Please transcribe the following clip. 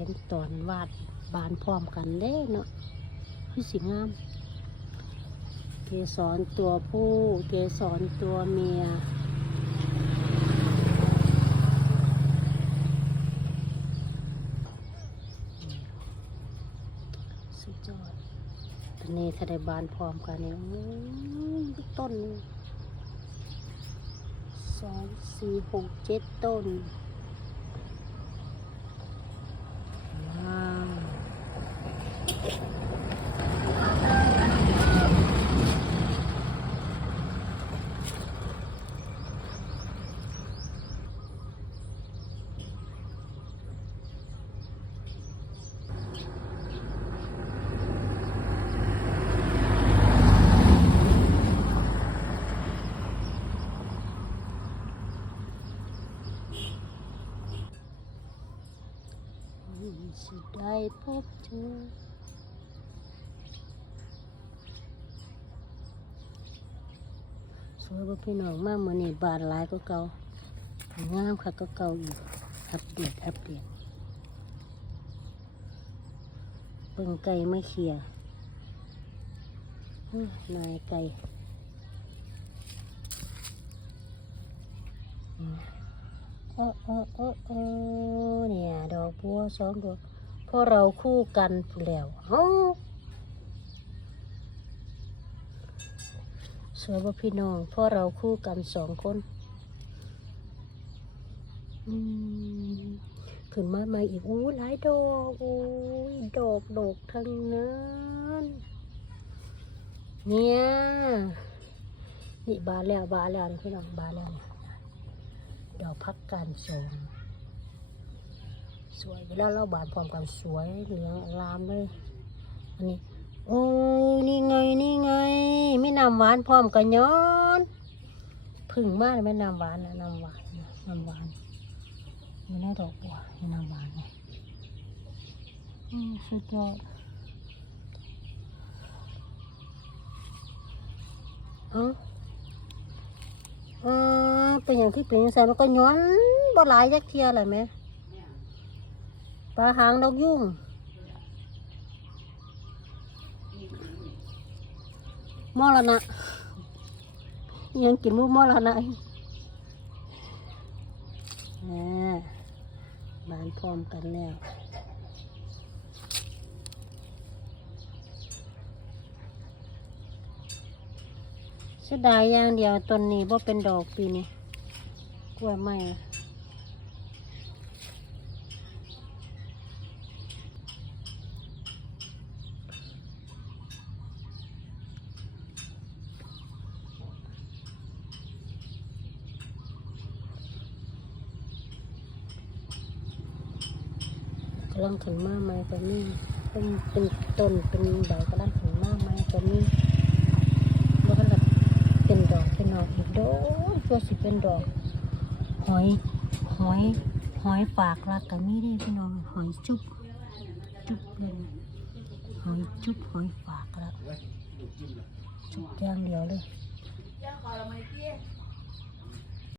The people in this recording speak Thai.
ห็นตอนวาดบานพร้อมกันเด้เนาะคือสิงาม เกสรตัวผู้ เกสรตัวเมียสุดยอดตอนนี้ถ้าได้บานพร้อมกันเนี่ยต้นสองสี่หกเจ็ดต้น ว้าว สิได้พบเธอสวยบ่พี่น้องมากมือนี่บาทหลายก็เก่างามค่ะก็เก่าอีกอัปเดตอัปเดตเบิ่งไก่ไม่เคียร์นายไก่โอ้โอ้โอ้โอ้ สองดอกเพราะเราคู่กันแล้วเอ้าสวยบ่พี่น้องเพราะเราคู่กันสองคนขึ้นมาใหม่อีกอู้หลายดอกอู้ยดอกดอกทั้งนั้นเนี่ยนี่บานแล้วบานแล้วพี่น้องบานแล้วเนี่ยดอกพักการสอง สวยเวลาเราบานพร้อมกันสวยเหลืองลามเลยอันนี้โอ้ยนี่ไงนี่ไงไม่น้ำหวานพร้อมกันย้อนพึ่งมากเลยไม่น้ำหวานนะน้ำหวานน้ำหวานมีหน้าดอกบัวมีน้ำหวานไงอืมสุดยอดเอาอืมเป็นอย่างที่เป็นอย่างไงมันก็ย้อนบ่หลายยักเทียอะไรไหม ลาหางดอกยุ่งมอละนะยังกินมุกมอละนะบานพร้อมกันแล้วเสียดายอย่างเดียวต้นนี้บ่เป็นดอกปีนี้กล้วยไม้ อะกำลังขึ้นมาใหม่ก็มีเป็นเป็นต้นเป็นใบกำลังขึ้นมาใหม่ก็มีแล้วก็แบบเป็นดอกเป็นดอกอีกโดนตัวสิเป็นดอกหอยหอยหอยฝากรักก็มีได้พี่น้องหอยจุ๊บจุ๊บเลยหอยจุ๊บหอยฝากรักจุ๊บอย่างเดียวเลย